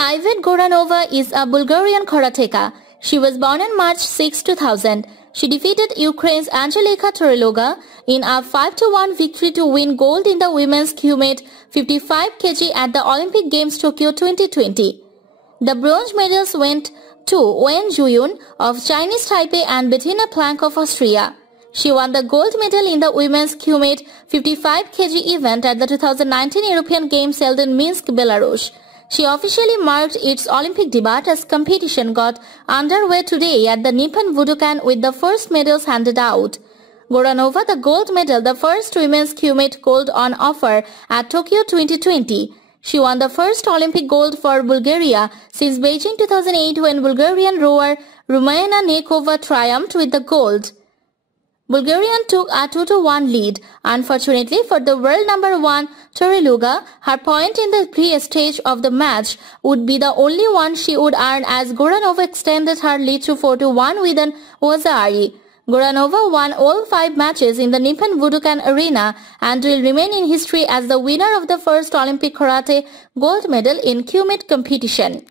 Iveta Goranova is a Bulgarian karateka. She was born on March 6, 2000. She defeated Ukraine's Angelika Toriloga in a 5-1 victory to win gold in the women's Kumite 55 kg at the Olympic Games Tokyo 2020. The bronze medals went to Wen Zhuyun of Chinese Taipei and Bettina Plank of Austria. She won the gold medal in the women's Kumite 55 kg event at the 2019 European Games held in Minsk, Belarus. She officially marked its Olympic debut as competition got underway today at the Nippon Budokan with the first medals handed out. Goranova, the gold medal, the first women's Kumite gold on offer at Tokyo 2020. She won the first Olympic gold for Bulgaria since Beijing 2008 when Bulgarian rower Rumena Nekova triumphed with the gold. Bulgaria took a 2-1 lead. Unfortunately for the world number 1 Toriloga, her point in the pre-stage of the match would be the only one she would earn as Goranova extended her lead to 4-1 with an Waza-Ari. Goranova won all 5 matches in the Nippon Budokan Arena and will remain in history as the winner of the first Olympic karate gold medal in Kumite competition.